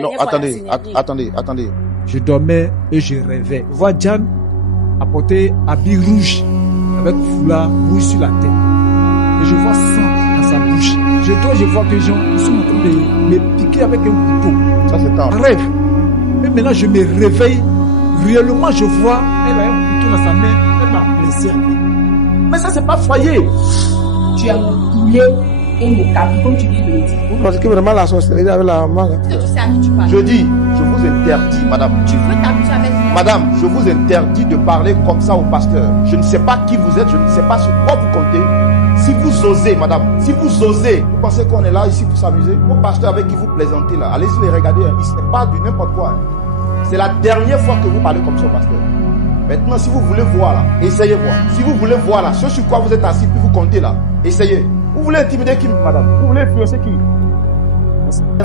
Non, attendez. Je dormais et je rêvais. Je vois Diane apporter habit rouge avec foulard rouge sur la tête. Et je vois sang dans sa bouche. Je vois que les gens ils sont en train de me piquer avec un couteau. Ça, c'est un rêve. Et maintenant, je me réveille. Réellement, je vois, elle a un couteau dans sa main. Elle m'a blessé. Mais ça, c'est pas foyer. Tu as coulé un câble, comme tu dis de le dire. Parce que vraiment, la sorcellerie avec la maman. Est-ce que tu sais à qui tu parles? Je dis, je vous interdis, madame. Tu veux t'amuser avec moi? Madame, je vous interdis de parler comme ça au pasteur. Je ne sais pas qui vous êtes, je ne sais pas sur quoi vous comptez. Si vous osez, madame, si vous osez, vous pensez qu'on est là ici pour s'amuser? Au pasteur avec qui vous plaisantez là, allez-y les regarder, hein. Il ne sait pas du n'importe quoi. Hein. C'est la dernière fois que vous parlez comme ça au pasteur. Maintenant, si vous voulez voir là, essayez voir. Si vous voulez voir là, ce sur quoi vous êtes assis, puis vous comptez là, essayez. Vous voulez intimider qui, madame? Vous voulez influencer qui?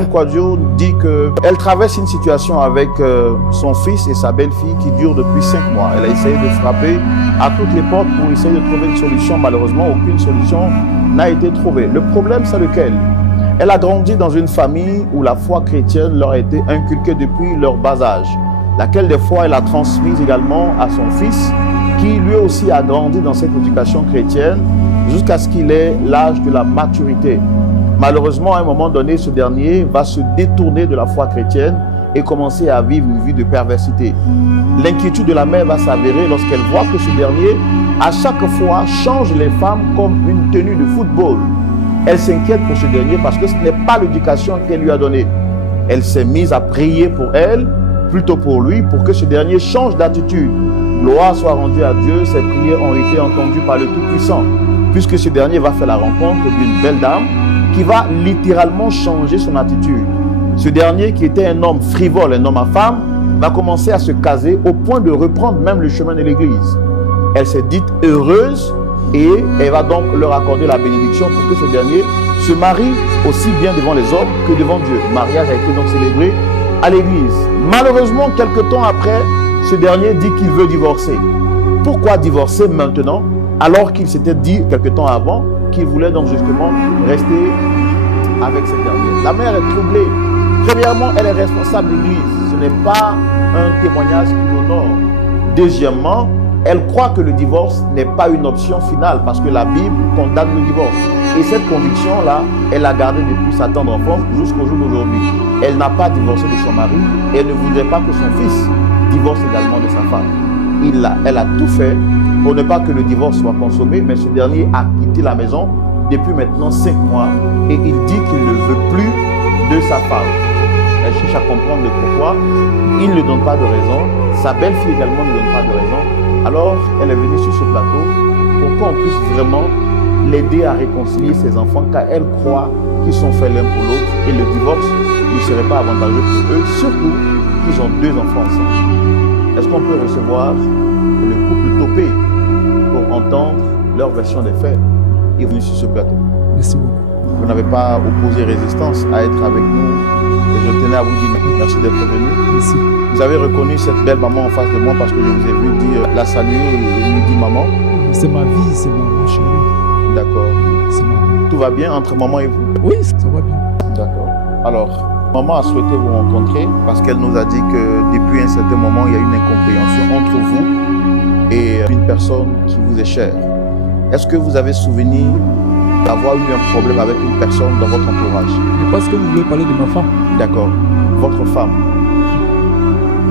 Quadio dit qu'elle traverse une situation avec son fils et sa belle-fille qui dure depuis 5 mois. Elle a essayé de frapper à toutes les portes pour essayer de trouver une solution. Malheureusement, aucune solution n'a été trouvée. Le problème, c'est lequel? Elle a grandi dans une famille où la foi chrétienne leur a été inculquée depuis leur bas âge, laquelle des fois elle a transmise également à son fils, qui lui aussi a grandi dans cette éducation chrétienne jusqu'à ce qu'il ait l'âge de la maturité. Malheureusement, à un moment donné, ce dernier va se détourner de la foi chrétienne et commencer à vivre une vie de perversité. L'inquiétude de la mère va s'avérer lorsqu'elle voit que ce dernier, à chaque fois, change les femmes comme une tenue de football. Elle s'inquiète pour ce dernier parce que ce n'est pas l'éducation qu'elle lui a donnée. Elle s'est mise à prier pour elle, plutôt pour lui, pour que ce dernier change d'attitude. Gloire soit rendue à Dieu, ses prières ont été entendues par le Tout-Puissant, puisque ce dernier va faire la rencontre d'une belle dame qui va littéralement changer son attitude. Ce dernier, qui était un homme frivole, un homme à femme, va commencer à se caser au point de reprendre même le chemin de l'église. Elle s'est dite heureuse et elle va donc leur accorder la bénédiction pour que ce dernier se marie aussi bien devant les hommes que devant Dieu. Le mariage a été donc célébré à l'église. Malheureusement, quelque temps après, ce dernier dit qu'il veut divorcer. Pourquoi divorcer maintenant, alors qu'il s'était dit quelque temps avant qu'il voulait donc justement rester avec cette dernière? La mère est troublée. Premièrement, elle est responsable de l'église. Ce n'est pas un témoignage qui l'honore. Deuxièmement, elle croit que le divorce n'est pas une option finale parce que la Bible condamne le divorce. Et cette conviction-là, elle l'a gardée depuis sa tendre enfance jusqu'au jour d'aujourd'hui. Elle n'a pas divorcé de son mari et elle ne voudrait pas que son fils divorce également de sa femme. Elle a tout fait pour ne pas que le divorce soit consommé, mais ce dernier a quitté la maison depuis maintenant 5 mois et il dit qu'il ne veut plus de sa femme. Elle cherche à comprendre le pourquoi. Il ne donne pas de raison. Sa belle-fille également ne donne pas de raison. Alors, elle est venue sur ce plateau pour qu'on puisse vraiment l'aider à réconcilier ses enfants, car elle croit qu'ils sont faits l'un pour l'autre et le divorce ne serait pas avantageux pour eux, surtout qu'ils ont 2 enfants ensemble. Est-ce qu'on peut recevoir le couple Topé pour entendre leur version des faits et venir sur ce plateau? Merci beaucoup. Vous n'avez pas opposé résistance à être avec nous et je tenais à vous dire merci d'être venu. Merci. Vous avez reconnu cette belle maman en face de moi parce que je vous ai vu dire la saluer et lui dire maman. C'est ma vie, c'est ma chérie. D'accord. C'est ma vie. Tout va bien entre maman et vous? Oui, ça va bien. D'accord. Alors, maman a souhaité vous rencontrer parce qu'elle nous a dit que depuis un certain moment, il y a une incompréhension entre vous et une personne qui vous est chère. Est-ce que vous avez souvenir d'avoir eu un problème avec une personne dans votre entourage? Je pense que vous voulez parler de ma femme. D'accord. Votre femme.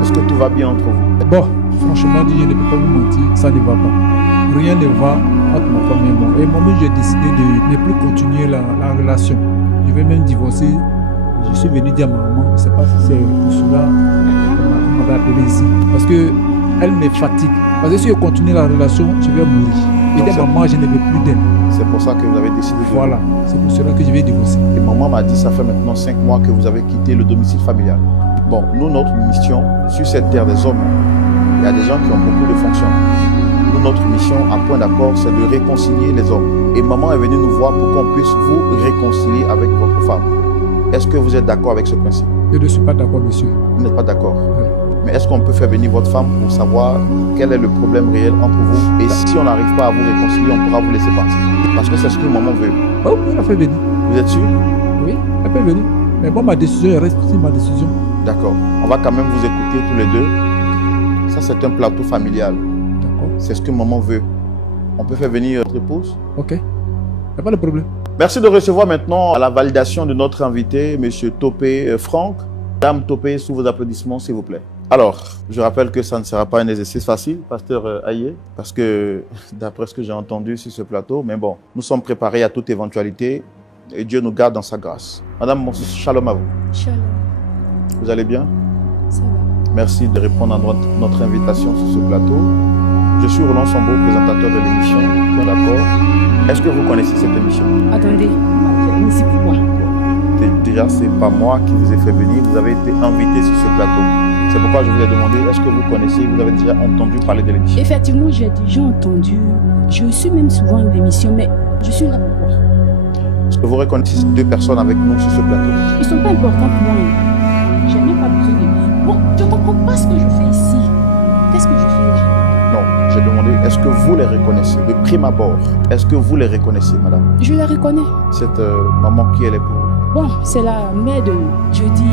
Est-ce que tout va bien entre vous? Bon, franchement dit, je ne peux pas vous mentir, ça ne va pas. Rien ne va entre ma femme et moi. Et moi-même, j'ai décidé de ne plus continuer la relation. Je vais même divorcer. Je suis venu dire à ma maman, je ne sais pas si c'est pour cela qu'elle m'avait appelé ici. Parce qu'elle me fatigue. Parce que si je continue la relation, je vais mourir. Et dès maman, je ne veux plus d'elle. C'est pour ça que vous avez décidé de... Voilà, c'est pour cela que je vais divorcer. Et maman m'a dit, ça fait maintenant 5 mois que vous avez quitté le domicile familial. Bon, nous, notre mission, sur cette terre des hommes, il y a des gens qui ont beaucoup de fonctions. Nous, notre mission, à point d'accord, c'est de réconcilier les hommes. Et maman est venue nous voir pour qu'on puisse vous réconcilier avec votre femme. Est-ce que vous êtes d'accord avec ce principe? Je ne suis pas d'accord, monsieur. Vous n'êtes pas d'accord? Oui. Mais est-ce qu'on peut faire venir votre femme pour savoir quel est le problème réel entre vous? Et si on n'arrive pas à vous réconcilier, on pourra vous laisser partir. Parce que c'est ce que maman veut. Oh, oui, elle a fait venir. Vous êtes sûr? Oui, elle peut venir. Mais bon, ma décision, elle reste ma décision. D'accord. On va quand même vous écouter tous les deux. Ça, c'est un plateau familial. D'accord. C'est ce que maman veut. On peut faire venir votre épouse? Ok. Il n'y a pas de problème. Merci de recevoir maintenant la validation de notre invité, M. Topé Franck. Dame Topé, sous vos applaudissements, s'il vous plaît. Alors, je rappelle que ça ne sera pas un exercice facile, pasteur Aïe, parce que d'après ce que j'ai entendu sur ce plateau, mais bon, nous sommes préparés à toute éventualité et Dieu nous garde dans sa grâce. Madame, shalom à vous. Shalom. Vous allez bien? Ça va. Merci de répondre à notre invitation sur ce plateau. Je suis Roland Sambo, présentateur de l'émission. D'accord. Est-ce que vous connaissez cette émission? Attendez, ici pourquoi? Déjà, ce n'est pas moi qui vous ai fait venir. Vous avez été invité sur ce plateau. C'est pourquoi je vous ai demandé, est-ce que vous connaissez, vous avez déjà entendu parler de l'émission? Effectivement, j'ai déjà entendu. Je suis même souvent l'émission, mais je suis là pourquoi? Est-ce que vous reconnaissez ces deux personnes avec nous sur ce plateau? Ils ne sont pas importants pour moi. Je n'ai pas besoin de... Bon, je ne comprends pas ce que je fais ici. Qu'est-ce que je fais là? Non, j'ai demandé, est-ce que vous les reconnaissez? De prime abord, est-ce que vous les reconnaissez, madame? Je les reconnais. Cette maman, qui elle est pour vous? Bon, c'est la mère de... Je dis...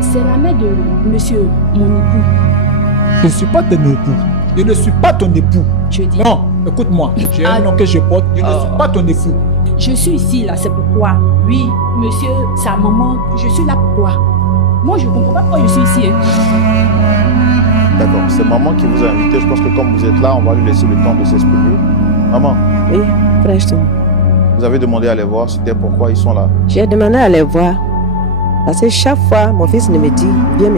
C'est la mère de monsieur, mon époux. Je ne suis pas ton époux. Je ne suis pas ton époux. Je dis... Non, écoute-moi. J'ai un nom que je porte. Je ne suis pas ton époux. Je suis ici, là, c'est pourquoi. Oui, monsieur, sa maman, je suis là pourquoi. Moi, je ne comprends pas pourquoi je suis ici. D'accord, c'est maman qui vous a invité. Je pense que comme vous êtes là, on va lui laisser le temps de s'exprimer. Maman, Oui, frère. vous avez demandé à les voir, c'était pourquoi ils sont là. J'ai demandé à les voir. Parce que chaque fois, mon fils vient me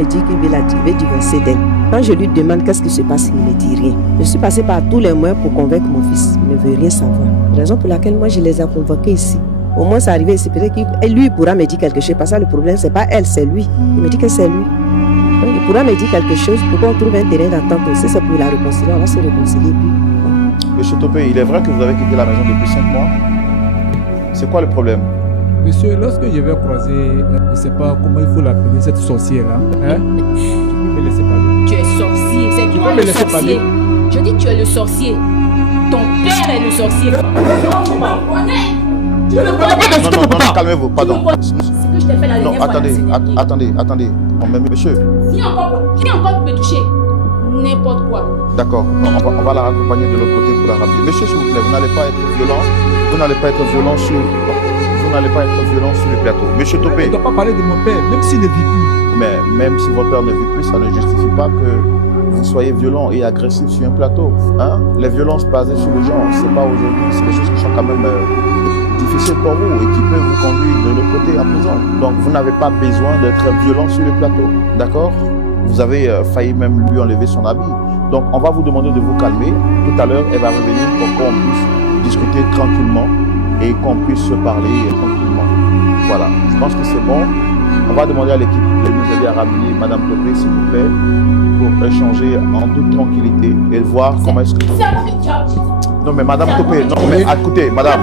dire qu'il veut divorcer d'elle. Quand je lui demande qu'est-ce qui se passe, il ne me dit rien. Je suis passée par tous les moyens pour convaincre mon fils. Il ne veut rien savoir. Raison pour laquelle moi, je les ai convoqués ici. Au moins, c'est arrivé ici. Peut-être qu'il lui pourra me dire quelque chose. Parce que le problème, ce n'est pas elle, c'est lui. Il me dit que c'est lui. Donc, il pourra me dire quelque chose pour qu'on trouve un terrain d'entente. Si c'est pour la réconcilier, on va se réconcilier. Puis, Monsieur Topé, il est vrai que vous avez quitté la maison depuis 5 mois. C'est quoi le problème? Monsieur, lorsque je vais croiser, je ne sais pas comment il faut l'appeler, cette sorcière-là, hein? Tu peux me laisser parler. Tu es sorcier, c'est toi peux me le laisser sorcier. Je dis tu es le sorcier. Ton père est le sorcier. Non, tu me connais. Tu me connais. Non, calmez-vous, pardon. Ce que je t'ai fait la Non, dernière fois. attendez. Non, mais monsieur, Viens encore me toucher. N'importe quoi. d'accord, non, on va la raccompagner de l'autre côté pour la ramener. Monsieur, s'il vous plaît, vous n'allez pas être violent. Vous n'allez pas être violent sur le plateau. Monsieur Je Topé, ne dois pas parler de mon père, même s'il ne vit plus. mais même si votre père ne vit plus, ça ne justifie pas que vous soyez violent et agressif sur un plateau. Hein? Les violences basées sur les gens, c'est pas aujourd'hui, c'est des choses qui sont quand même difficiles pour vous et qui peuvent vous conduire de l'autre côté à prison. Donc vous n'avez pas besoin d'être violent sur le plateau. D'accord? Vous avez failli même lui enlever son habit. Donc on va vous demander de vous calmer. Tout à l'heure, elle va revenir pour qu'on puisse discuter tranquillement et qu'on puisse se parler tranquillement. Voilà, je pense que c'est bon. On va demander à l'équipe de nous aider à ramener Madame Topé, s'il vous plaît, pour échanger en toute tranquillité et voir comment est-ce que... C'est à moi que tu as dit. Non mais Madame Topé, non mais écoutez, Madame,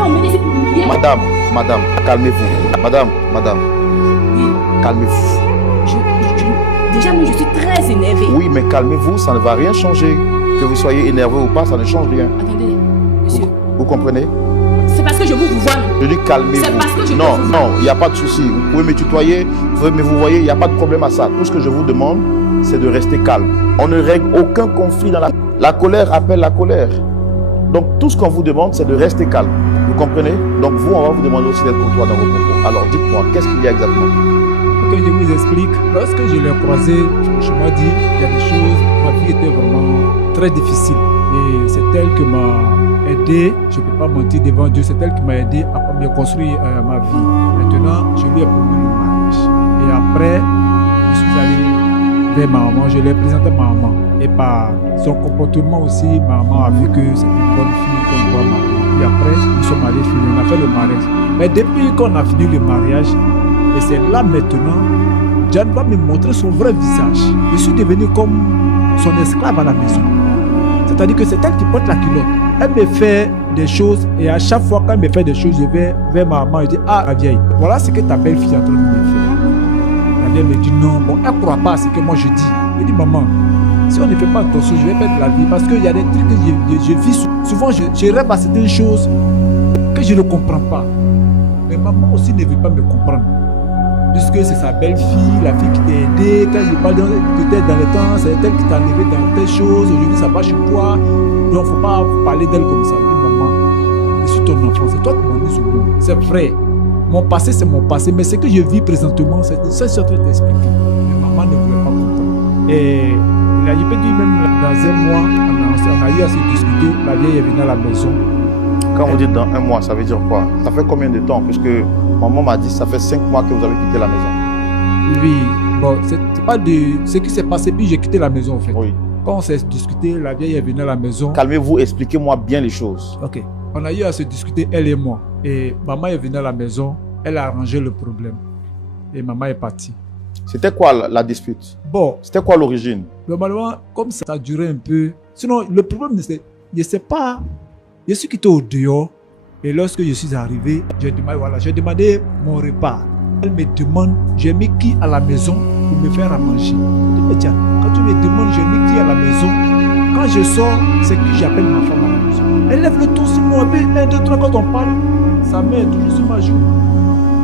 calmez-vous. Madame, calmez-vous. Déjà, moi, je suis très énervée. Oui, mais calmez-vous, ça ne va rien changer. Que vous soyez énervé ou pas, ça ne change rien. Attendez, monsieur. Vous comprenez? C'est parce que je vous vois, non? Je dis calmez-vous. C'est parce que je Non, vous non, il n'y a pas de souci. Vous pouvez me tutoyer, vous pouvez me vous voyez, il n'y a pas de problème à ça. Tout ce que je vous demande, c'est de rester calme. On ne règle aucun conflit dans la colère appelle la colère. Donc tout ce qu'on vous demande, c'est de rester calme. Vous comprenez? Donc vous, on va vous demander aussi d'être courtois dans vos propos. Alors dites-moi, qu'est-ce qu'il y a exactement? Que je vous explique, lorsque je l'ai croisé, je m'ai dit, il y a des choses, ma vie était vraiment très difficile. Et c'est elle qui m'a aidé, je ne peux pas mentir devant Dieu, c'est elle qui m'a aidé à me construire ma vie. Maintenant, je lui ai promis le mariage. Et après, je suis allé vers ma maman, je l'ai présenté à ma maman. Et par son comportement aussi, ma maman a vu que c'est une bonne fille qu'on doit marier. Et après, nous sommes allés finir, on a fait le mariage. Mais depuis qu'on a fini le mariage, et c'est là maintenant, Diane va me montrer son vrai visage. Je suis devenu comme son esclave à la maison. C'est-à-dire que c'est elle qui porte la culotte. Elle me fait des choses et à chaque fois qu'elle me fait des choses, je vais vers ma maman et je dis, ah, la vieille, voilà ce que ta belle-fille est en train de me faire. La vieille me dit non, bon, elle ne croit pas à ce que moi je dis. Je dis, maman, si on ne fait pas attention, je vais perdre la vie parce qu'il y a des trucs que je vis. Souvent, je rêve à certaines choses que je ne comprends pas. Mais maman aussi ne veut pas me comprendre. puisque c'est sa belle-fille, la fille qui t'a aidé, quand il parle peut-être dans le temps, c'est elle qui t'a enlevé dans telle chose, aujourd'hui ça va chez toi, donc il ne faut pas parler d'elle comme ça. Je dis, maman, je suis ton enfant, c'est toi qui m'en dis au monde. C'est vrai, mon passé c'est mon passé, mais ce que je vis présentement, c'est ça que je suis en train de t'expliquer. Mais maman ne voulait pas comprendre. Et là, je peux dire même dans un mois, on a eu à se discuter, la vieille est venue à la maison. Quand vous dites dans un mois, ça veut dire quoi? Ça fait combien de temps? Puisque maman m'a dit que ça fait 5 mois que vous avez quitté la maison. Oui, bon, c'est pas de ce qui s'est passé, puis j'ai quitté la maison en fait. Oui. Quand on s'est discuté, la vieille est venue à la maison. Calmez-vous, expliquez-moi bien les choses. Ok. On a eu à se discuter, elle et moi. Et maman est venue à la maison, elle a arrangé le problème. Et maman est partie. C'était quoi la dispute? Bon, C'était quoi l'origine? normalement, comme ça a duré un peu. Sinon, le problème, c'est, je ne sais pas. Je suis quitté au dehors. Et lorsque je suis arrivé, j'ai demandé mon repas. Elle me demande, j'ai mis qui à la maison pour me faire à manger. Je dis, mais tiens, quand tu me demandes, j'ai mis qui à la maison, quand je sors, c'est qui j'appelle ma femme à la maison. Elle lève le ton sur moi, 1, 2, 3, quand on parle, sa main est toujours sur ma joue.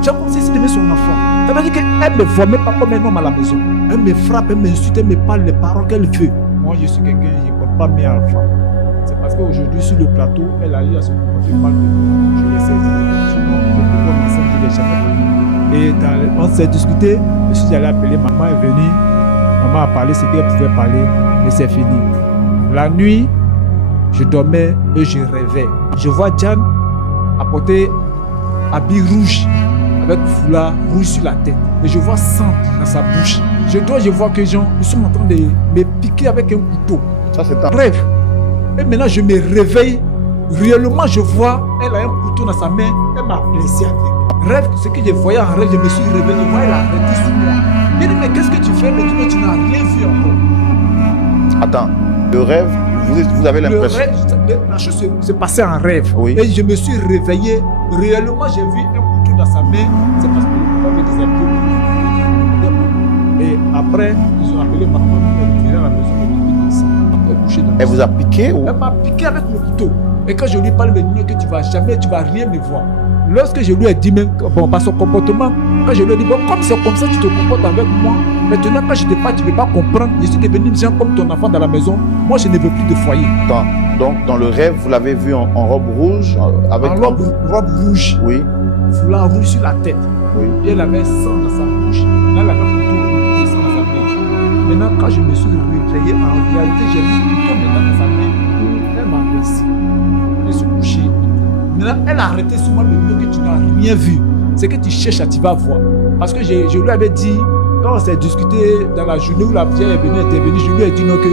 J'ai comme si c'était son enfant. Ça veut dire qu'elle ne me voit même pas comme un homme à la maison. Elle me frappe, elle m'insulte, elle me parle les paroles qu'elle veut. Moi, je suis quelqu'un, je ne peux pas mes enfants. C'est parce qu'aujourd'hui, sur le plateau, elle a eu à se comporter mal. Je l'ai saisi. Sinon, le pouvoir ensemble, je ne l'ai jamais fait. Et on s'est discuté. Je suis allé appeler, maman est venue. Maman a parlé ce qu'elle pouvait parler, mais c'est fini. La nuit, je dormais et je rêvais. Je vois Diane apporter habit rouge, avec foulard rouge sur la tête. Et je vois sang dans sa bouche. Je vois que les gens ils sont en train de me piquer avec un couteau. Ça, c'est un Rêve. Et maintenant, je me réveille. Réellement, je vois, elle a un couteau dans sa main. Elle m'a blessé avec. Rêve, ce que je voyais en rêve, je me suis réveillé. Je vois, elle a arrêté sur moi. Je dis, mais qu'est-ce que tu fais? Mais tu n'as rien vu encore. Attends, le rêve, vous avez Le l'impression... rêve, la chose s'est passée en rêve. Oui. Et je me suis réveillé. Réellement, j'ai vu un couteau dans sa main. C'est parce que le papa me disait un peu. Et après, ils ont appelé ma maman. Elle est venue à la maison. Elle vous a piqué ou... Elle m'a piqué avec le couteau. Et quand je lui parle, elle me dit que tu vas rien me voir. Lorsque je lui ai dit, même, bon, par son comportement, quand je lui ai dit, bon, comme c'est comme ça, tu te comportes avec moi. Maintenant, quand je te parle, tu ne veux pas comprendre. Je suis devenu bien comme ton enfant dans la maison. Moi, je ne veux plus de foyer. Donc, dans le rêve, vous l'avez vu en robe rouge avec... En robe rouge. Oui. Foulard rouge sur la tête. Oui. Et elle avait sang dans sa bouche. Là, elle avait un couteau de sang dans sa main. Maintenant, quand je me suis réveillé, en réalité, j'ai vu le couteau maintenant dans sa main. Elle m'a blessé. Je suis couché. Maintenant, elle a arrêté sur moi de me dire que tu n'as rien vu. C'est que tu cherches, tu vas voir. Parce que je lui avais dit, quand on s'est discuté dans la journée où la vieille est venue intervenir, je lui ai dit non que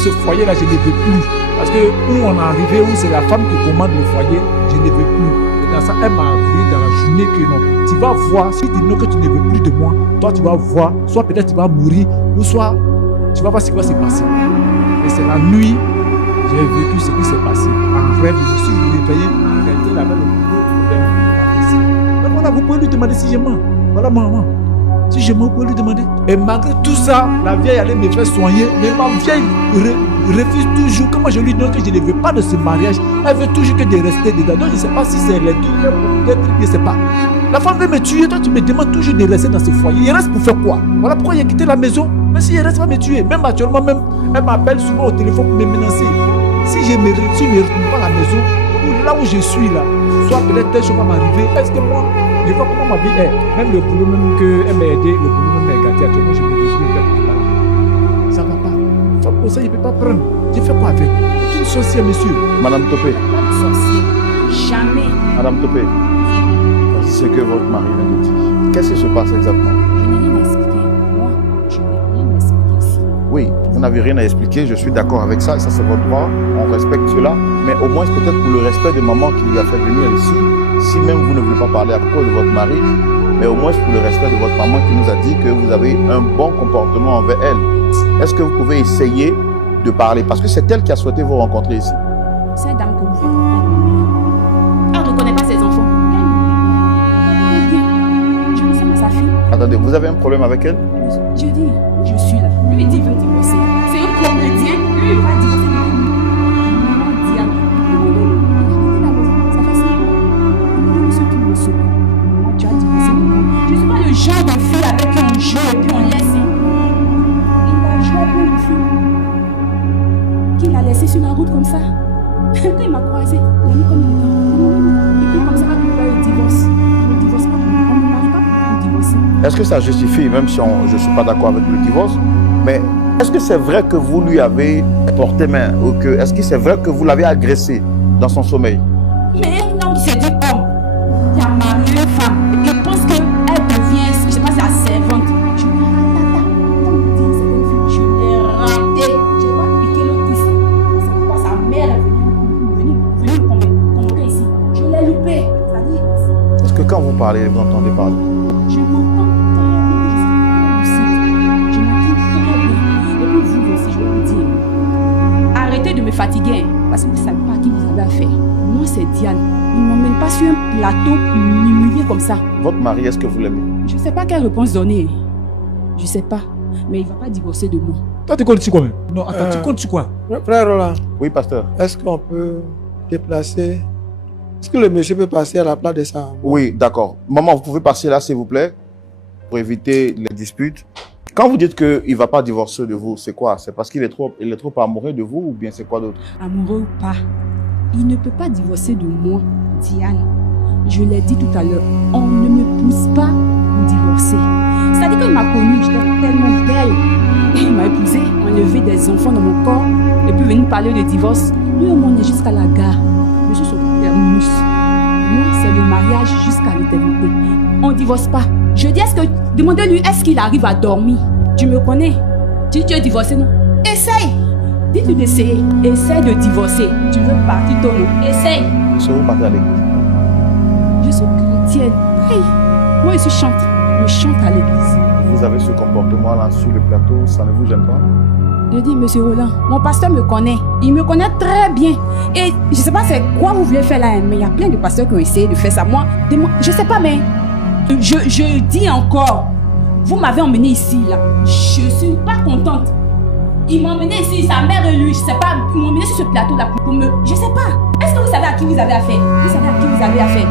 ce foyer-là, je ne veux plus. Parce que où on est arrivé, où c'est la femme qui commande le foyer, je ne veux plus. Et dans ça, elle m'a avoué dans la journée que non. Tu vas voir, si tu dis non que tu ne veux plus de moi, toi tu vas voir, soit peut-être tu vas mourir, ou soit tu vas voir ce qui va se passer. Et c'est la nuit, j'ai vécu ce qui s'est passé. En rêve, je me suis réveillé, en réalité, il avait le couteau. Mais voilà, vous pouvez lui demander si je mens. Voilà maman. Si je mens, vous pouvez lui demander. Et malgré tout ça, la vieille allait me faire soigner, mais ma vieille refuse toujours. Comme je lui dis que je ne veux pas de ce mariage, elle veut toujours que de rester dedans. Donc je ne sais pas si c'est les deux, peut-être, je ne sais pas. La femme veut me tuer, toi tu me demandes toujours de rester dans ce foyer. Il reste pour faire quoi? Voilà pourquoi il a quitté la maison. Mais si il reste, va me tuer. Même actuellement, même, elle m'appelle souvent au téléphone pour me menacer. Si je ne retrouve pas à la maison, ou là où je suis là, soit peut-être telle chose va m'arriver, est-ce que moi, je vois comment ma vie est. Même le boulot même qu'elle m'a aidé, le boulot même m'a gâté. Actuellement, je me dis, ça ne va pas. Faut pour ça, je ne peux pas prendre. Je fais quoi avec? Tu es une sorcière, monsieur. Madame Topé. Pas de sorcier. Jamais. Madame Topé. C'est ce que votre mari vient de dire. Qu'est-ce qui se passe exactement? Je n'ai rien à expliquer. Moi, je n'ai rien à expliquer ici. Oui, vous n'avez rien à expliquer, je suis d'accord avec ça, ça c'est votre droit, on respecte cela, mais au moins peut-être pour le respect de maman qui vous a fait venir ici, si même vous ne voulez pas parler à cause de votre mari, mais au moins pour le respect de votre maman qui nous a dit que vous avez un bon comportement envers elle. Est-ce que vous pouvez essayer de parler? Parce que c'est elle qui a souhaité vous rencontrer ici. Cette dame que vous faites, elle ne reconnaît pas ses enfants. Je ne sais pas sa fille. Attendez, vous avez un problème avec elle? Je dis, je suis là. Lui il dit, il veut divorcer. C'est un comédien. Lui, il va divorcer avec lui. Maman dit à moi, ça fait ça. Lui, ce qui me sauve. Moi, tu as divorcé. Je ne suis pas genre de fille avec qui on joue et puis on laisse. Il a joué à plein de filles qu'il a laissé sur la route comme ça. Quand il m'a croisé, il a mis comme une dent. Et puis comme ça, il divorce. On ne divorce pas, on ne marie pas pour divorcer. Est-ce que ça justifie, même si je ne suis pas d'accord avec le divorce, mais est-ce que c'est vrai que vous lui avez porté main ou que est-ce que c'est vrai que vous l'avez agressé dans son sommeil? Mais un homme qui se dit homme, qui a marié une femme, il pense qu'elle devient, je ne sais pas si la servante. Je lui ai raté. Je n'ai pas piqué l'autre ici. C'est pourquoi sa mère est venue me convoquer ici. Je l'ai loupé. C'est-à-dire. Est-ce que quand vous parlez, vous entendez parler? Je m'entends très bien. Je m'entends très bien. Et puis vous aussi, je vais vous dire. Arrêtez de me fatiguer, parce que vous ne savez pas à qui vous avez affaire. Moi, c'est Diane. Il ne m'emmène pas sur un plateau m'humilier comme ça. Votre mari, est-ce que vous l'aimez? Je ne sais pas quelle réponse donner. Je ne sais pas. Mais il ne va pas divorcer de moi. Toi, tu comptes sur quoi même? Non, attends, tu comptes sur quoi? Frère Roland, Oui, pasteur. est-ce qu'on peut déplacer? Est-ce que le monsieur peut passer à la place de ça? Oui, d'accord. Maman, vous pouvez passer là, s'il vous plaît, pour éviter les disputes. Quand vous dites qu'il ne va pas divorcer de vous, c'est quoi? C'est parce qu'il est trop amoureux de vous ou bien c'est quoi d'autre? Amoureux ou pas, il ne peut pas divorcer de moi, Diane. Je l'ai dit tout à l'heure, on ne me pousse pas pour divorcer. C'est-à-dire qu'il m'a connue, j'étais tellement belle. Il m'a épousée, enlevé des enfants dans mon corps et puis venu parler de divorce. Lui, on est jusqu'à la gare. Je suis sur le terminus. Moi, c'est le mariage jusqu'à l'éternité. On ne divorce pas. Je dis, demandez-lui, est-ce qu'il arrive à dormir? Tu me connais? Tu es divorcé, non? Essaye! Dis-lui d'essayer. Essaye de divorcer. Tu veux partir tôt, non? Essaye! Est-ce que vous partez à l'église? Je suis chrétienne. Hey, moi, je chante. Je chante à l'église. Vous avez ce comportement-là sur le plateau, ça ne vous gêne pas? Je dis, monsieur Roland, mon pasteur me connaît. Il me connaît très bien. Et je ne sais pas c'est quoi vous voulez faire là, mais il y a plein de pasteurs qui ont essayé de faire ça. Moi, je ne sais pas, mais je dis encore, vous m'avez emmené ici, là. Je ne suis pas contente. Ils m'ont emmené ici, sa mère et lui, je ne sais pas, ils m'ont emmené sur ce plateau-là pour me... Je ne sais pas. Est-ce que vous savez à qui vous avez affaire? Vous savez à qui vous avez affaire?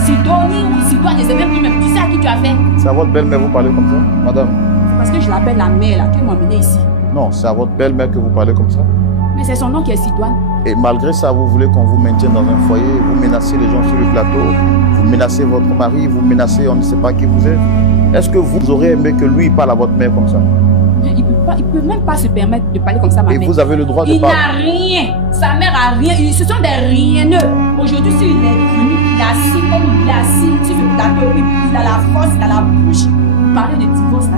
Sidonie ou Sidoine, je ne sais même plus, mais tu sais à qui tu as affaire? C'est à votre belle-mère que vous parlez comme ça, madame? C'est parce que je l'appelle la mère, là, qu'elle m'a emmené ici. Non, c'est à votre belle-mère que vous parlez comme ça. Mais c'est son nom qui est Sidoine. Et malgré ça, vous voulez qu'on vous maintienne dans un foyer, vous menacez les gens sur le plateau, vous menacez votre mari, vous menacez on ne sait pas qui vous êtes. Est-ce que vous aurez aimé que lui parle à votre mère comme ça? Il ne peut même pas se permettre de parler comme ça à ma mère. Et vous avez le droit de Il parler. n'a rien. Sa mère a rien. Ce sont des rieneux. Aujourd'hui, s'il est venu, il est assis comme il est assis sur ce plateau, il a la force, il a la bouche. Il parlait de divorce. Qui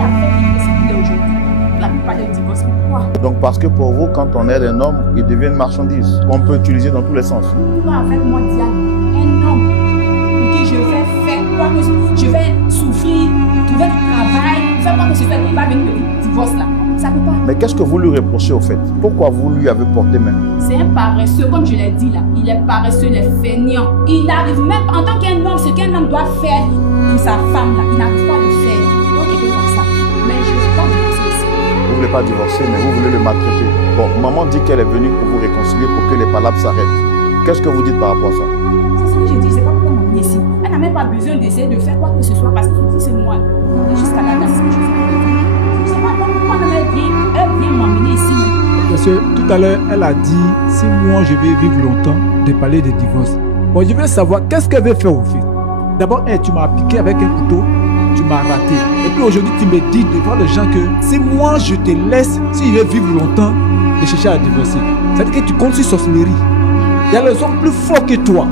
a fait divorce qu'il est aujourd'hui? Il a parlé de divorce. Pourquoi? Donc parce que pour vous, quand on aide un homme, il devient une marchandise qu'on peut utiliser dans tous les sens. Pourquoi avec moi, Diane, un homme pour qui je vais faire quoi que je vais souffrir, trouver du travail, faire quoi que ce soit, il va venir me divorce là. Ça ne peut pas. Mais qu'est-ce que vous lui reprochez au fait? Pourquoi vous lui avez porté main? C'est un paresseux, comme je l'ai dit là. Il est paresseux, il est feignant. Il n'arrive même, en tant qu'un homme, ce qu'un homme doit faire pour sa femme là, il n'arrive pas à le faire. Donc il fait comme ça. Mais je ne veux pas divorcer aussi. Vous ne voulez pas divorcer, mais vous voulez le maltraiter. Bon, maman dit qu'elle est venue pour vous réconcilier, pour que les palabres s'arrêtent. Qu'est-ce que vous dites par rapport à ça? C'est ce que je dis, c'est pas pourquoi on est ici. Elle n'a même pas besoin d'essayer de faire quoi que ce soit parce que son fils c'est moi. Jusqu'à la date, c'est ce que je fais. Je ne sais pas pourquoi elle vient m'emmener ici. Parce que tout à l'heure, elle a dit, si moi je vais vivre longtemps, de parler de divorce. Bon, je veux savoir, qu'est-ce qu'elle veut faire au fait? D'abord, tu m'as piqué avec un couteau, tu m'as raté. Et puis aujourd'hui, tu me dis devant les gens que si moi je te laisse, si je vais vivre longtemps, de chercher à divorcer. C'est-à-dire que tu comptes sur sorcellerie. Il y a les hommes plus forts que toi.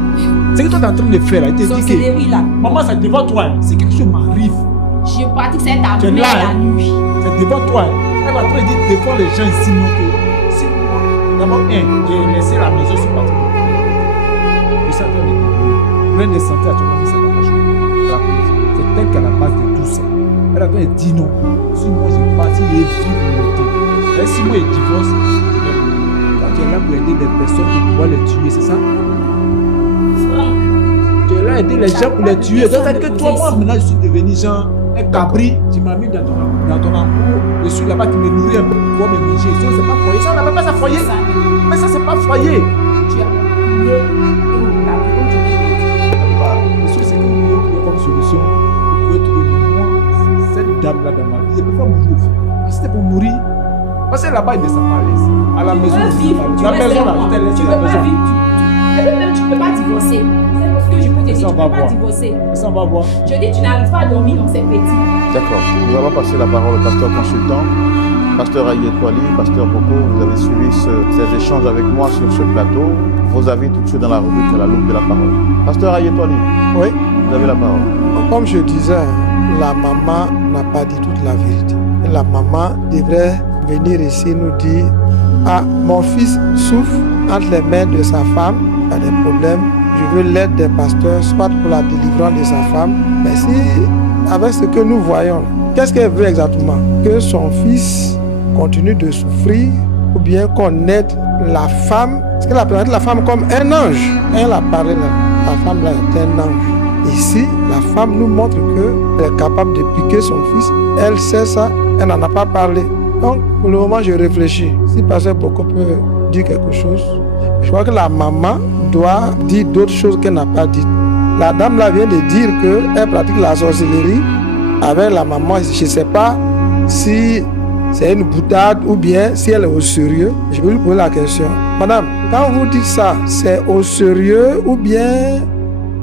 C'est ce que toi tu es en train de faire là. Il te dit que, là. maman, c'est devant toi. C'est quelque chose qui m'arrive. Je pratique cette Tu es armée là, la nuit. c'est devant toi. Elle va te dire devant les gens ici, non, que si moi, d'abord, j'ai laissé la maison sur parti. Je sais pas, plein de santé actuellement, ça va pas changer. C'est elle qui est à la base de tout ça. Elle a dit non. Si moi je pars, si je vis longtemps. Et si moi je divorce, quand tu es là pour aider des personnes pour pouvoir les tuer, c'est ça? Tu es là pour aider les gens pour les tuer. Donc, c'est-à-dire que toi, moi, maintenant, je suis devenu genre un cabri. Tu m'as mis dans ton amour. Je suis là-bas, tu me nourris un peu pour pouvoir me manger. Ça, c'est pas foyer. Ça, on n'appelle pas ça foyer. Mais ça, c'est pas foyer. Tu as coulé et au cabri, comme tu dis. Monsieur, c'est que vous pouvez trouver comme solution. Vous pouvez cette dame-là dans ma vie. Je ne peux pas mourir. Mais c'était pour mourir. Parce que là-bas, il ne s'est pas à l'aise. À la maison, Tu peux vivre, la maison, là, tu peux pas vivre. Et même tu ne peux pas divorcer. C'est parce que je peux te dire, tu ne peux pas divorcer. Ça, on va voir. Je dis, tu n'arrives pas à dormir dans ces petits. D'accord. Nous allons passer la parole au pasteur consultant. Pasteur Ayetwali, pasteur Boko, vous avez suivi ces échanges avec moi sur ce plateau. Vos avis tout de suite dans la rubrique à la loupe de la parole. Pasteur Ayetwali, Oui, vous avez la parole. comme je disais, la maman n'a pas dit toute la vérité. Et la maman devrait venir ici nous dire ah, mon fils souffre entre les mains de sa femme, il y a des problèmes, je veux l'aide des pasteurs, soit pour la délivrance de sa femme. Mais si, avec ce que nous voyons, qu'est-ce qu'elle veut exactement? Que son fils continue de souffrir ou bien qu'on aide la femme? Parce qu'elle a présenté la femme comme un ange. Elle a parlé, la femme là est un ange. Ici, la femme nous montre qu'elle est capable de piquer son fils. Elle sait ça, elle n'en a pas parlé. Donc, pour le moment, je réfléchis. Si pasteur Boko peut dire quelque chose, je crois que la maman doit dire d'autres choses qu'elle n'a pas dites. La dame là vient de dire qu'elle pratique la sorcellerie avec la maman. Je ne sais pas si c'est une boutade ou bien si elle est au sérieux. Je vais lui poser la question. Madame, quand vous dites ça, c'est au sérieux ou bien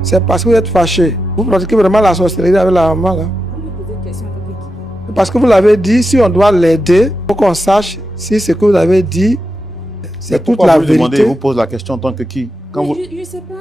c'est parce que vous êtes fâché? Vous pratiquez vraiment la sorcellerie avec la maman là? Vous me posez une question avec qui? Parce que vous l'avez dit, si on doit l'aider, il faut qu'on sache si ce que vous avez dit, c'est toute la vous lui demandez, vérité. vous pose la question en tant que qui? Quand Mais vous... je ne sais pas.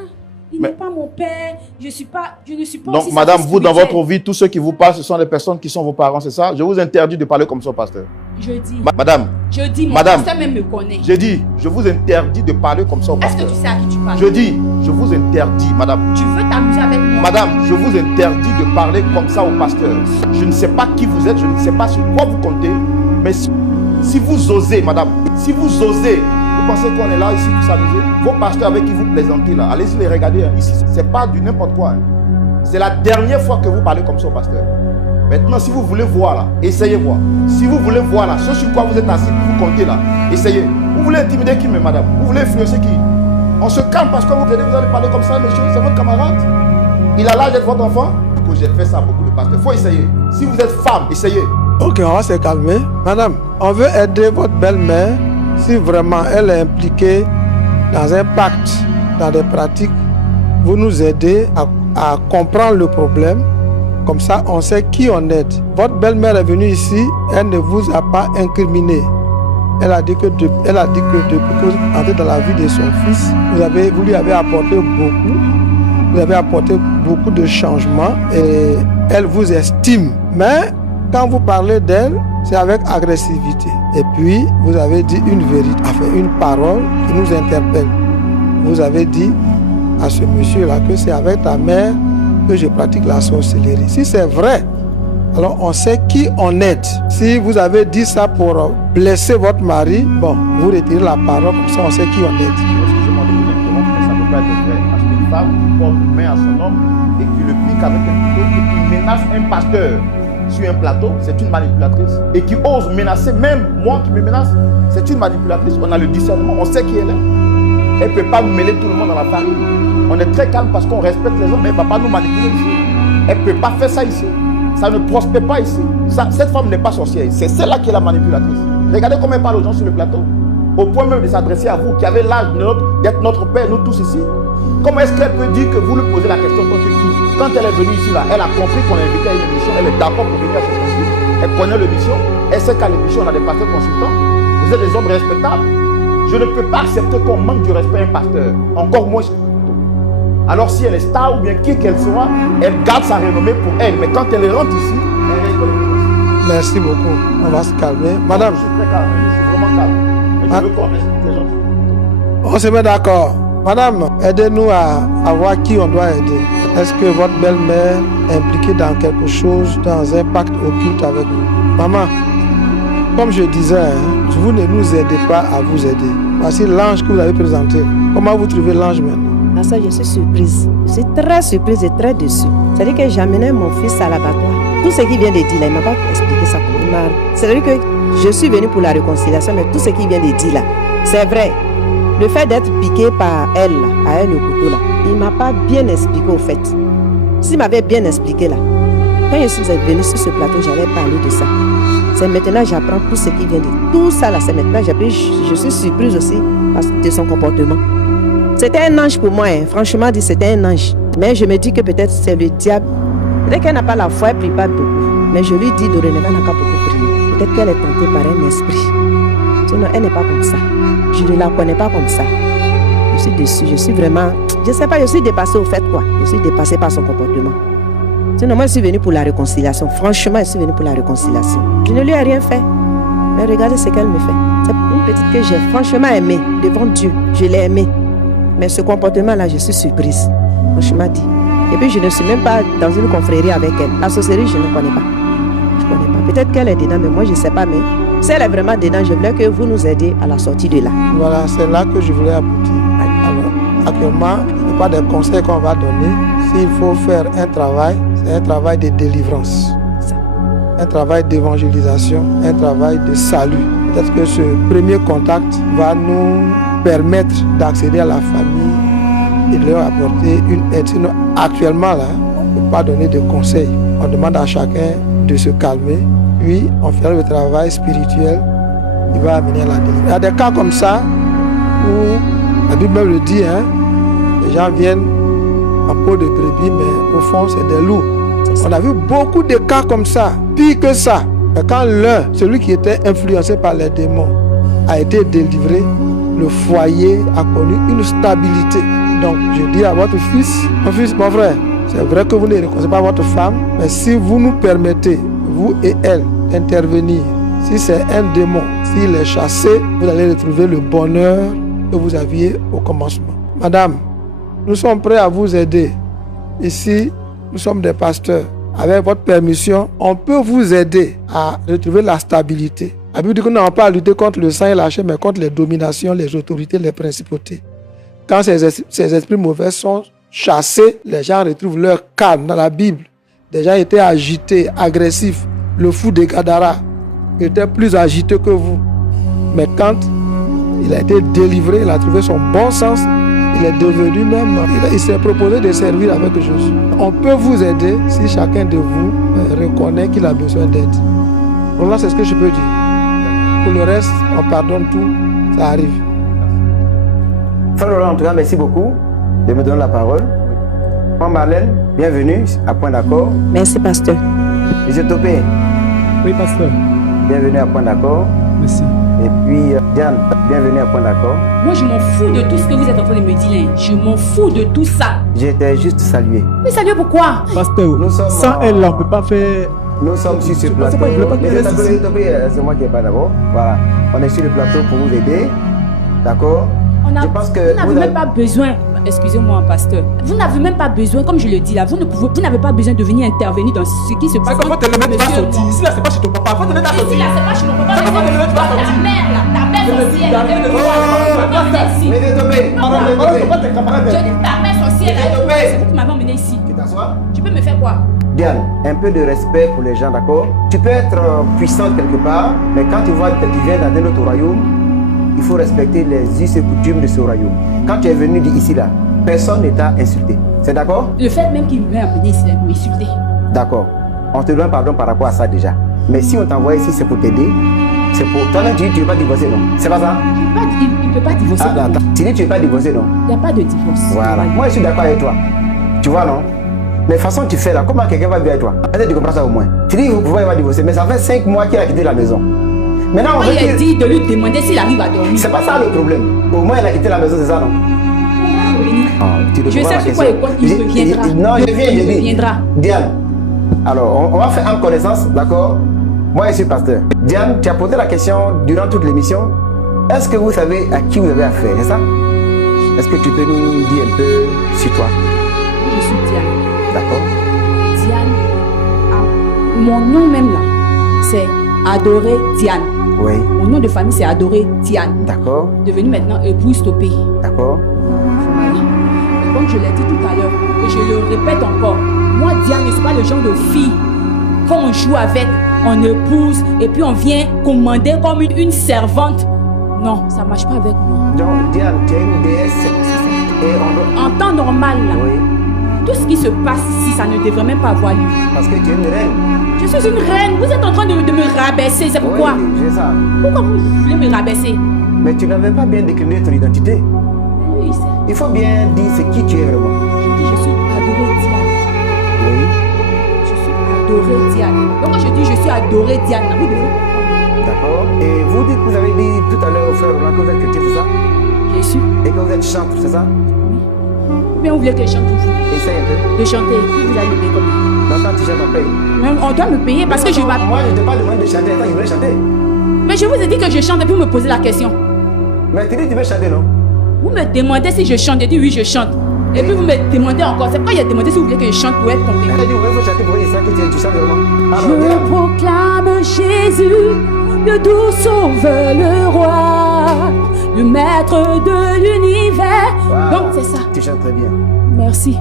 Il Mais- n'est pas mon père. Je ne suis pas Donc, aussi madame, sa vous, dans spirituelle. votre vie, tous ceux qui vous parlent, ce sont les personnes qui sont vos parents, c'est ça? Je vous interdis de parler comme ça au pasteur. Je dis. Madame, Je dis, mon Madame. pasteur même me connaît. j'ai dit, je vous interdis de parler comme ça au Est-ce que pasteur. tu sais à qui tu parles? Je dis, je vous interdis, madame. Tu veux t'amuser avec moi? Madame, je vous interdis de parler comme ça au pasteur. Je ne sais pas qui vous êtes, je ne sais pas sur quoi vous comptez, mais si vous osez, madame, si vous osez, vous pensez qu'on est là ici pour s'amuser? Vos pasteurs avec qui vous plaisantez là, allez-y les regarder. Hein. Ici, c'est pas du n'importe quoi. Hein. C'est la dernière fois que vous parlez comme ça au pasteur. Maintenant, si vous voulez voir là, essayez voir. Si vous voulez voir là, ce sur quoi vous êtes assis, vous comptez là, essayez. Vous voulez intimider qui, mais madame? Vous voulez influencer qui? On se calme parce que vous allez parler comme ça, monsieur, c'est votre camarade. Il a l'âge d'être votre enfant. Que j'ai fait ça à beaucoup de pasteurs. Il faut essayer. Si vous êtes femme, essayez. Ok, on va se calmer. Madame, on veut aider votre belle-mère si vraiment elle est impliquée dans un pacte, dans des pratiques. Vous nous aidez à comprendre le problème. Comme ça, on sait qui on aide. Votre belle-mère est venue ici, elle ne vous a pas incriminé. Elle a dit que depuis que vous entrez dans la vie de son fils, vous lui avez apporté beaucoup. Vous avez apporté beaucoup de changements et elle vous estime. Mais quand vous parlez d'elle, c'est avec agressivité. Et puis, vous avez dit une vérité, enfin une parole qui nous interpelle. Vous avez dit à ce monsieur-là que c'est avec ta mère que je pratique la sorcellerie. Si c'est vrai, alors on sait qui on aide. Si vous avez dit ça pour blesser votre mari, bon, vous retirez la parole, comme ça on sait qui on aide. Excusez-moi de vous interrompre, mais ça ne peut pas être vrai. Parce qu'une femme qui porte une main à son homme et qui le pique avec un couteau et qui menace un pasteur sur un plateau, c'est une manipulatrice. Et qui ose menacer, même moi qui me menace, c'est une manipulatrice. On a le discernement, on sait qui elle est. Elle ne peut pas mêler tout le monde dans la farine. On est très calme parce qu'on respecte les hommes, mais elle ne va pas nous manipuler ici. Elle ne peut pas faire ça ici. Ça ne prospère pas ici. Cette femme n'est pas sorcière. C'est celle-là qui est la manipulatrice. Regardez comment elle parle aux gens sur le plateau. Au point même de s'adresser à vous qui avez l'âge d'être notre père, nous tous ici. Comment est-ce qu'elle peut dire que vous lui posez la question quand elle est venue ici là, elle a compris qu'on est invité à une émission, elle est d'accord pour venir à cette émission. Elle connaît l'émission, elle sait qu'à l'émission on a des pasteurs consultants. Vous êtes des hommes respectables. Je ne peux pas accepter qu'on manque du respect à un pasteur, encore moins. Alors si elle est star ou bien qui qu'elle soit, elle garde sa renommée pour elle. Mais quand elle rentre ici, elle respecte les gens. Merci beaucoup. On va se calmer. Madame, Je suis très calme, je suis vraiment calme. Mais je veux qu'on respecte les gens. on se met d'accord. Madame, aidez-nous à voir qui on doit aider. Est-ce que votre belle-mère est impliquée dans quelque chose, dans un pacte occulte avec vous? Maman, comme je disais, hein, vous ne nous aidez pas à vous aider. Voici l'ange que vous avez présenté. Comment vous trouvez l'ange maintenant? À ça, je suis surprise. Je suis très surprise et très déçue. C'est-à-dire que j'amenais mon fils à l'abattoir. Tout ce qu'il vient de dire là, il ne m'a pas expliqué ça. C'est-à-dire que je suis venue pour la réconciliation, mais tout ce qu'il vient de dire là, c'est vrai. Le fait d'être piqué par elle, à elle le couteau là, il ne m'a pas bien expliqué au fait. S'il m'avait bien expliqué là, Quand je suis venue sur ce plateau, j'avais parlé de ça. C'est maintenant que j'apprends tout ce qui vient de tout ça là. C'est maintenant que je suis surprise aussi de son comportement. C'était un ange pour moi, hein. Franchement dit, c'était un ange. Mais je me dis que peut-être c'est le diable. Peut-être qu'elle n'a pas la foi, elle ne prie pas beaucoup. Mais je lui dis dorénavant, elle n'a pas beaucoup prié. Peut-être qu'elle est tentée par un esprit. Sinon, elle n'est pas comme ça. Je ne la connais pas comme ça. Je suis déçue, je suis vraiment... Je ne sais pas, je suis dépassée au fait quoi. Je suis dépassée par son comportement. Sinon, moi, je suis venue pour la réconciliation. Franchement, je suis venue pour la réconciliation. Je ne lui ai rien fait. Mais regardez ce qu'elle me fait. C'est une petite que j'ai franchement aimée. Devant Dieu, je l'ai aimée. Mais ce comportement-là, je suis surprise. Franchement dit. Et puis, je ne suis même pas dans une confrérie avec elle. La sorcellerie, je ne connais pas. Je ne connais pas. Peut-être qu'elle est dedans, mais moi, je ne sais pas. Mais si elle est vraiment dedans, je voulais que vous nous aidiez à la sortie de là. Voilà, c'est là que je voulais aboutir. Alors, actuellement, ce n'est pas des conseils qu'on va donner. S'il faut faire un travail, c'est un travail de délivrance. Un travail d'évangélisation, un travail de salut. Peut-être que ce premier contact va nous permettre d'accéder à la famille et de leur apporter une aide. Sinon, actuellement, là, on ne peut pas donner de conseils. On demande à chacun de se calmer. Puis, on fait le travail spirituel qui va amener à la délivrance. Il y a des cas comme ça où la Bible même le dit, hein, les gens viennent en peau de brebis, mais au fond, c'est des loups. On a vu beaucoup de cas comme ça, pire que ça. Mais quand l'un, celui qui était influencé par les démons, a été délivré, le foyer a connu une stabilité. Donc, je dis à votre fils, mon frère, c'est vrai que vous ne reconnaissez pas votre femme, mais si vous nous permettez, vous et elle, d'intervenir, si c'est un démon, s'il est chassé, vous allez retrouver le bonheur que vous aviez au commencement. Madame, nous sommes prêts à vous aider. Ici, nous sommes des pasteurs. Avec votre permission, on peut vous aider à retrouver la stabilité. La Bible dit que nous n'avons pas à lutter contre le sang et la chair, mais contre les dominations, les autorités, les principautés. Quand ces esprits mauvais sont chassés, les gens retrouvent leur calme. Dans la Bible, des gens étaient agités, agressifs. Le fou de Gadara était plus agité que vous. Mais quand il a été délivré, il a trouvé son bon sens, il est devenu même, il s'est proposé de servir avec Jésus. On peut vous aider si chacun de vous reconnaît qu'il a besoin d'aide. Donc là, c'est ce que je peux dire. Pour le reste, on pardonne tout, ça arrive. Frère Laurent, en tout cas, merci beaucoup de me donner la parole. Frère Marlène, bienvenue à Point d'Accord. Merci, pasteur. Monsieur Topé. Oui, pasteur. Bienvenue à Point d'Accord. Merci. Et puis, Diane, bienvenue à Point d'Accord. Moi, je m'en fous de tout ce que vous êtes en train de me dire. Je m'en fous de tout ça. J'étais juste salué. Mais saluer pourquoi? Pasteur, sans elle, on ne peut pas faire... Nous sommes sur ce plateau. C'est moi qui n'ai pas d'abord. Voilà. On est sur le plateau pour vous aider. D'accord? Je pense que vous n'avez même pas besoin, excusez-moi, pasteur, vous n'avez même pas besoin, comme je le dis là, vous n'avez pas besoin de venir intervenir dans ce qui se passe. C'est comment te le mettre pas sorti? Ici là, c'est pas chez ton papa. Faut te mettre pas sorti. Ici là, c'est pas chez mon papa. Ta mère là, ta mère sorcière. Je dis ta mère sorcière. C'est vous qui m'avez emmené ici. Tu peux me faire quoi? Diane, un peu de respect pour les gens, d'accord? Tu peux être puissante quelque part, mais quand tu vois que tu viens dans un autre royaume, il faut respecter les us et coutumes de ce royaume. Quand tu es venu d'ici là, personne ne t'a insulté. C'est d'accord? Le fait même qu'il m'ait amené ici, il m'a insulté. D'accord. On te demande pardon par rapport à ça déjà. Mais si on t'envoie ici, c'est pour t'aider. C'est pour... Toi-même, tu dis tu ne veux pas divorcer, non? C'est pas ça? Il ne peut pas divorcer. Ah, attends. Tu dis tu ne veux pas divorcer, non? Il n'y a pas de divorce. Voilà. Moi, je suis d'accord avec toi. Tu vois, non? Mais de toute façon, tu fais là, comment quelqu'un va vivre avec toi? Peut-être tu comprends ça au moins. Tu dis que vous pouvez pas divorcer, mais ça fait 5 mois qu'il a quitté la maison. Maintenant, on veut il a dit de lui demander s'il arrive à dormir. C'est pas ça le problème. Au moins, il a quitté la maison, c'est ça, non? Je sais pourquoi il reviendra. Non, je viens, il reviendra. Diane, alors, on va faire en connaissance, d'accord? Moi, je suis pasteur. Diane, tu as posé la question durant toute l'émission. Est-ce que vous savez à qui vous avez affaire, c'est ça? Est-ce que tu peux nous dire un peu sur toi? Je suis Diane. D'accord. Diane, mon nom même là, c'est Adoré Diane. Oui. Mon nom de famille, c'est Adoré Diane. D'accord. Devenu maintenant épouse Topé. D'accord. Voilà. Et comme je l'ai dit tout à l'heure, et je le répète encore, moi, Diane, je ne suis pas le genre de fille qu'on joue avec, on épouse, et puis on vient commander comme une servante. Non, ça ne marche pas avec moi. Donc, Diane, tu es une déesse. En temps normal, là, oui. Tout ce qui se passe ici, ça ne devrait même pas avoir lieu. Parce que tu es une reine. Je suis une reine. Vous êtes en train de me rabaisser. C'est pourquoi? Oui, c'est ça. Pourquoi vous voulez me rabaisser? Mais tu n'avais pas bien décliné ton identité. Oui, c'est... Il faut bien dire c'est qui tu es vraiment. Je dis, je suis adorée Diane. Oui. Je suis adorée Diane. Donc quand je dis je suis adorée Diane, vous devez comprendre. D'accord. Et vous dites que vous avez dit tout à l'heure au frère Roland que vous êtes chrétien, c'est ça? Je suis. Et que vous êtes chantre, c'est ça? Ou bien vous voulez que je chante pour vous? Essaye un peu. De chanter. Vous allez me payer combien? Non, quand tu chantes, on paye. Mais on doit me payer parce que je vais... Moi, je ne t'ai pas demandé de chanter, attends, je voulais chanter. Mais je vous ai dit que je chante et puis vous me posez la question. Mais tu dis que tu veux chanter, non? Vous me demandez si je chante. Je dis oui, je chante. Et puis vous me demandez encore. C'est pourquoi il a demandé si vous voulez que je chante pour être compris. Elle a dit, oui, il faut chanter pour dire ça, que tu chantes vraiment. Alors, Je regarde. proclame Jésus, le doux sauveur, le roi, le maître de l'univers. Voilà. Donc c'est ça. Tu chantes très bien. Merci.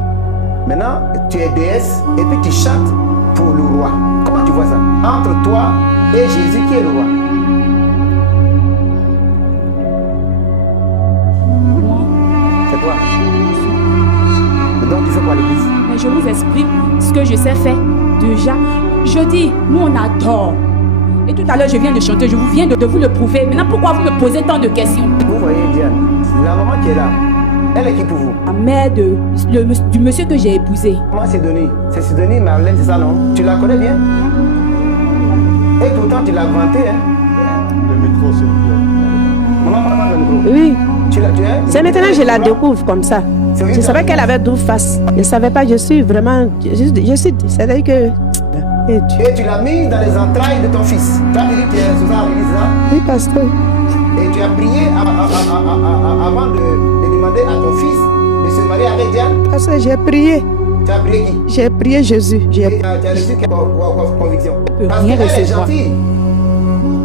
Maintenant, tu es déesse et puis tu chantes pour le roi. Comment tu vois ça? Entre toi et Jésus, qui est le roi? C'est toi. Et donc tu fais quoi à l'église? Mais je vous explique ce que je sais faire déjà. Je dis, nous on a tort. Et tout à l'heure je viens de chanter, je vous viens de vous le prouver. Maintenant pourquoi vous me posez tant de questions? Vous voyez Diane, la maman qui est là, elle est qui pour vous? La mère du monsieur que j'ai épousé. Comment c'est Denis? C'est Sidonie Marlène, c'est ça non? Tu la connais bien? Et pourtant tu l'as vanté, hein? Le métro, c'est Maman, parle dans le micro. Oui, Tu l'as, tu es? c'est maintenant que je la découvre comme ça. C'est Je savais qu'elle avait deux faces. Je ne savais pas, je suis vraiment... c'est-à-dire que... Et Dieu. Et tu l'as mis dans les entrailles de ton fils. Tu as dit que tu es souvent à l'église là. Oui, pasteur. Et tu as prié avant de demander à ton fils de se marier avec Diane. Pasteur, j'ai prié. Tu as prié qui? J'ai prié Jésus. Et tu as reçu quelle conviction? Parce rien qu'elle est recevoir. gentille.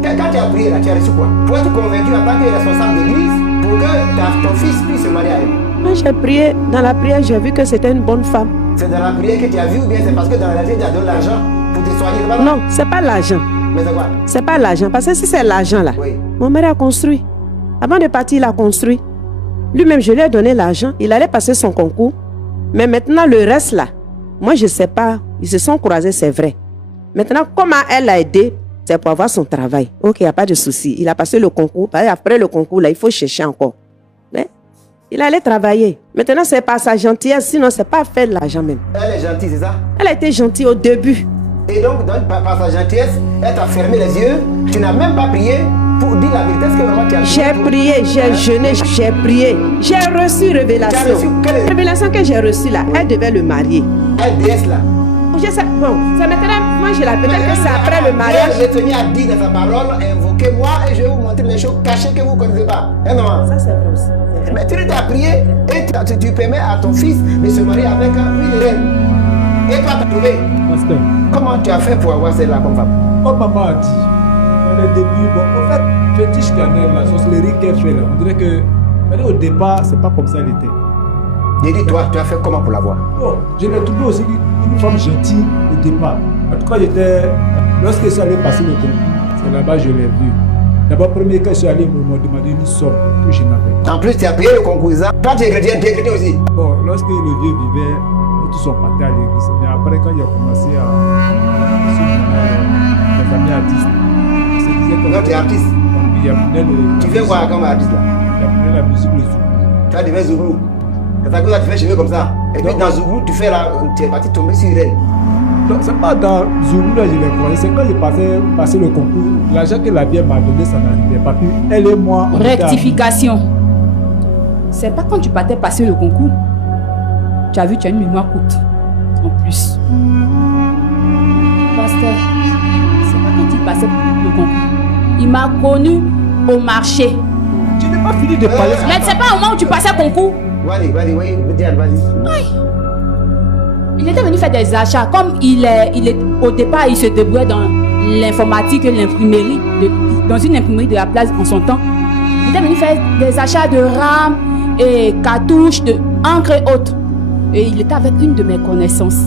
Quand tu as prié là, tu as reçu quoi? Pour être convaincu en tant que responsable d'église, pour que ton fils puisse se marier à elle. Quand j'ai prié, dans la prière, j'ai vu que c'était une bonne femme. C'est dans la prière que tu as vu ou bien c'est parce que dans la réalité tu as donné l'argent pour te soigner? Voilà. Non, c'est pas l'argent. Mais c'est quoi? C'est pas l'argent. Parce que si c'est l'argent là, Oui. mon mari a construit. Avant de partir, il a construit. Lui-même, je lui ai donné l'argent. Il allait passer son concours. Mais maintenant, le reste là, moi, je ne sais pas. Ils se sont croisés, c'est vrai. Maintenant, comment elle l'a aidé, c'est pour avoir son travail. Ok, il n'y a pas de souci. Il a passé le concours. Après le concours, là, il faut chercher encore. Mais il allait travailler. Maintenant, c'est pas sa gentillesse. Sinon, c'est pas faire de l'argent même. Elle est gentille, c'est ça? Elle a été gentille au début. Et donc, par sa gentillesse, elle t'a fermé les yeux. Tu n'as même pas prié pour dire la vérité. Est-ce que vraiment tu as J'ai pour- prié, j'ai jeûné, j'ai prié. J'ai reçu Tu as révélation. reçu quelle Révélation que j'ai reçue là, elle devait le marier. Elle déesse là? Je sais, bon, c'est maintenant, moi je la peut-être que c'est après le mariage. Dieu tenu à dire dans sa parole, invoquez-moi et je vais vous montrer les choses cachées que vous ne connaissez pas. Eh non? Ça c'est vrai aussi. c'est vrai. Mais tu as prié et tu permets à ton fils de se marier avec une reine. Et toi, tu as trouvé. Pasteur, Comment tu as fait pour avoir celle-là comme femme? comme maman a dit, dans le début, bon, en fait, fétiche cannelle, la sorcellerie qu'elle fait là, on dirait que, elle, au départ, c'est pas comme ça elle était. J'ai dit, toi, tu as fait comment pour l'avoir? Bon, je l'ai trouvé aussi une femme gentille au départ. En tout cas, lorsque je suis allé passer le concours, c'est là-bas que je l'ai vue. D'abord, premier quand je suis allé, on m'a demandé une somme que je n'avais pas. En plus, tu as payé le concours. Toi, tu es chrétien aussi. Bon, lorsque le vieux vivait, nous tous sont partis à l'église. Mais après, quand il a commencé à suivre les amis artistes, il se disait que... Non, tu es artiste. Il apprenait Tu fais quoi comme artiste là? Il apprenait la musique, le zouk. Tu as devenu Zouglou. C'est à cause que tu fais cheveux comme ça. Et puis dans Zouglou, tu es parti tomber sur elle. Donc, c'est pas dans Zoulou là je l'ai croisé, c'est quand j'ai passé le concours, l'argent que la vieille m'a donné, ça n'arrivait pas. Puis elle et moi, on était Rectification. C'est pas quand tu partais passer le concours. Tu as vu, tu as une mémoire courte. En plus. Pasteur, c'est pas quand il passait le concours. Il m'a connu au marché. Tu n'es pas fini de parler. Mais c'est pas au moment où tu passais le concours. Vas-y, oui, Diane, vas-y. Il était venu faire des achats. Comme au départ, il se débrouillait dans l'informatique et l'imprimerie, dans une imprimerie de la place en son temps. Il était venu faire des achats de RAM et cartouches, de encre et autres. Et il était avec une de mes connaissances.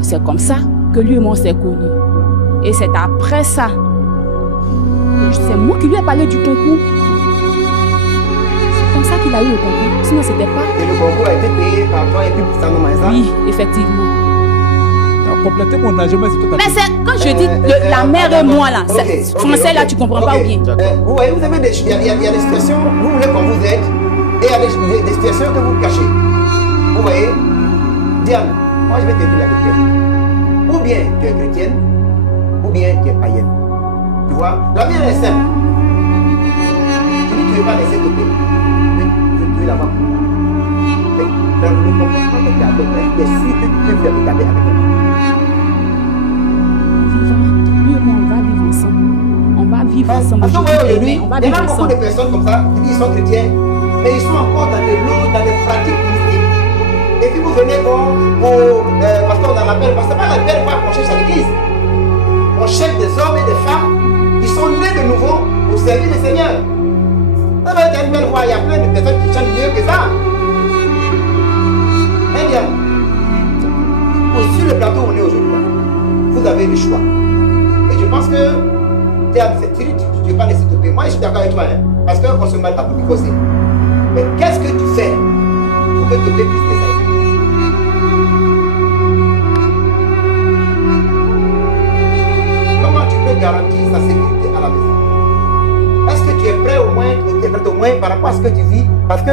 C'est comme ça que lui et moi on s'est connus. Et c'est après ça que c'est moi qui lui ai parlé du concours. C'est comme ça ça qu'il a eu le concours. Sinon, c'était pas. Et le concours a été payé par toi et puis pour ça, non, mais ça. Oui, effectivement. Tu as complété mon âge, mais c'est tout à Mais fait. c'est quand je dis la mère et moi là, français là, tu comprends pas ou bien? Vous voyez, vous avez il y a des situations, vous voulez qu'on vous aide, et il y a des situations que vous cachez. Vous voyez, Diane, moi je vais te dire la vérité. Ou bien tu es chrétienne, ou bien tu es païenne. Tu vois, la vie est simple. Tu dis que tu ne veux pas laisser tomber. Tu veux l'avoir. Mais dans le comportement que tu as adopté, tu es sûr que tu peux faire regarder avec elle. Lui et moi, on va vivre ensemble. On va vivre ensemble. Parce que vous voyez aujourd'hui, On va il y vivre a beaucoup ensemble. de personnes comme ça qui disent qu'ils sont chrétiens, mais ils sont encore dans des pratiques mystiques. Et puis vous venez parce qu'on a l'appel, parce que pas l'appel qu'on cherche à l'église. On cherche des hommes et des femmes qui sont nés de nouveau pour servir le Seigneur. Ça va être une belle voix, il y a plein de personnes qui chantent mieux que ça. Eh bien, sur le plateau où on est aujourd'hui, vous avez le choix. Et je pense que tu ne veux pas laisser tomber. Moi, je suis d'accord avec toi, hein, parce qu'on se mal pas pour divorcer. Mais qu'est-ce que tu fais pour que Topé puisse te servir? Comment tu peux garantir sa sécurité à la maison? Est-ce que tu es prêt au moins par rapport à ce que tu vis? Parce que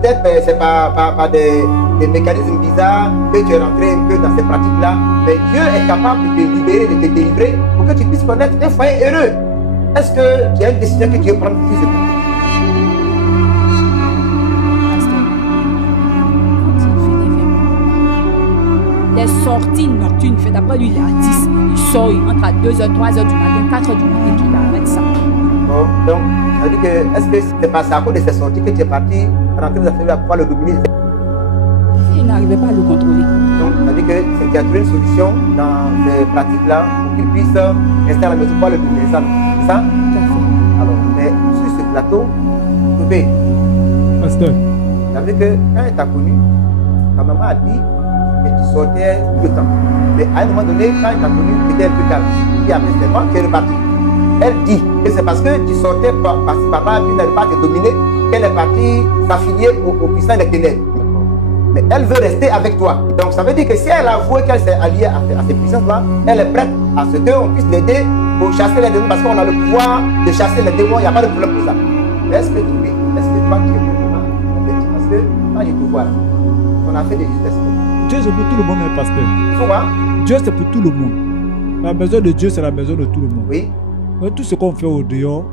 peut-être c'est par des mécanismes bizarres que tu es rentré un peu dans ces pratiques-là, mais Dieu est capable de te libérer, de te délivrer pour que tu puisses connaître un foyer heureux. Est-ce que tu as une décision que tu veux prendre plus de temps? Les sorties nocturnes faites après lui, il est artiste. Il sort, il entre à 2h, 3h du matin, 4h du matin, qu'il arrête ça. Bon, donc, ça veut dire que, est-ce que c'est pas à cause de ces sorties que tu es parti rentrer dans la famille pour pouvoir le dominer? Il n'arrivait pas à le contrôler. Donc, ça veut dire que tu as trouvé une solution dans ces pratiques-là pour qu'il puisse rester à la maison pour pouvoir le dominer, ça, c'est ça? Tout à fait. Alors, mais sur ce plateau, Topé, Pasteur, ça veut dire que quand elle t'a connu, ta maman a dit que tu sortais tout le temps. Mais à un moment donné, quand elle t'a connu, tu étais un peu calme. Puis après, c'est moi qui est reparti. Elle dit que c'est parce que tu sortais par-ci par-là, puis n'avais pas te dominer, qu'elle est partie s'affilier au puissant des ténèbres. Mais elle veut rester avec toi. Donc ça veut dire que si elle avoue qu'elle s'est alliée à ces puissances-là, elle est prête à ce qu'on puisse l'aider pour chasser les démons, parce qu'on a le pouvoir de chasser les démons, il n'y a pas de problème pour ça. Mais est-ce que tu es, est-ce que toi tu es vraiment converti? Parce que moi je te vois, on a fait des justesses. Dieu c'est pour tout le monde, hein, pasteur. Il faut voir. Dieu c'est pour tout le monde. La maison de Dieu c'est la maison de tout le monde. Oui. Donc, tout ce qu'on fait au dehors,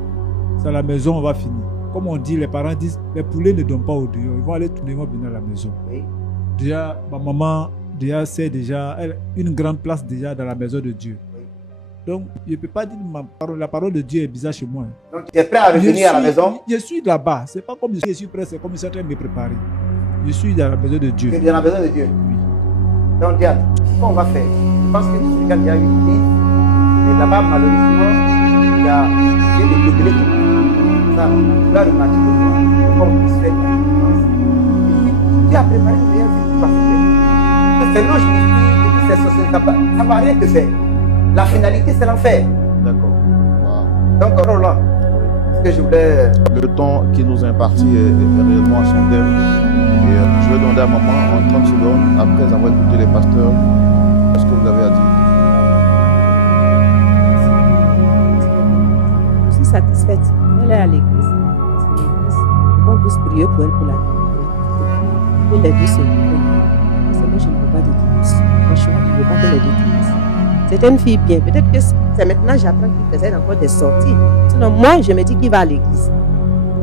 c'est à la maison, on va finir. Comme on dit, les parents disent, les poulets ne donnent pas au dehors. Ils vont aller tourner, ils vont venir à la maison. Oui. Déjà, ma maman, c'est déjà une grande place déjà dans la maison de Dieu. Oui. Donc, je ne peux pas dire la parole de Dieu est bizarre chez moi. Donc tu es prêt à revenir à la maison? Je suis là-bas. C'est pas comme je suis prêt, c'est comme si je suis en train de me préparer. Je suis dans la maison de Dieu. Tu es dans la maison de Dieu. Oui. Donc Diane, ce qu'on va faire, je pense que tu sais qu'il y a une église, mais là-bas, malheureusement, il y a des déblés qui ça, tu vas remarquer de toi, comment on puisse faire la différence. Et puis, tu as préparé une meilleure vie pour passer. C'est logique, et puis c'est social, ça ne va rien te faire. La finalité, c'est l'enfer. D'accord. Wow. Donc, Roland, ce que je voulais. Le temps qui nous est imparti est réellement à son terme. Et je vais demander à maman en 30 secondes, après avoir écouté les pasteurs, ce que vous avez à dire. Je suis satisfaite. Elle est à l'église. C'est l'église. On puisse prier pour elle pour la vie. Et les deux se comprennent. C'est moi, je ne veux pas de divorce. Franchement, je ne veux pas que les deux divorcent. C'est une fille bien. Peut-être que c'est maintenant que j'apprends qu'il faisait encore des sorties. Sinon, moi, je me dis qu'il va à l'église.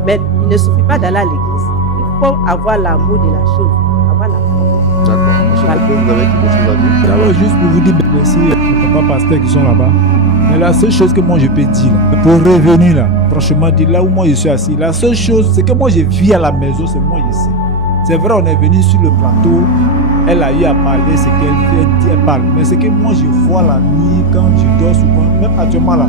Mais il ne suffit pas d'aller à l'église. Il faut avoir l'amour de la chose. Avoir la foi. D'accord. Monsieur Topé, vous avez quelque chose à dire? D'abord, juste pour vous dire merci aux papa pasteurs qui sont là-bas. Mais la seule chose que moi je peux dire, là, pour revenir là, franchement, dire là où moi je suis assis, la seule chose, c'est que moi je vis à la maison, c'est moi je sais. C'est vrai, on est venu sur le plateau, elle a eu à parler, ce qu'elle dit, elle parle. Mais c'est que moi je vois la nuit, quand je dors souvent, même actuellement là,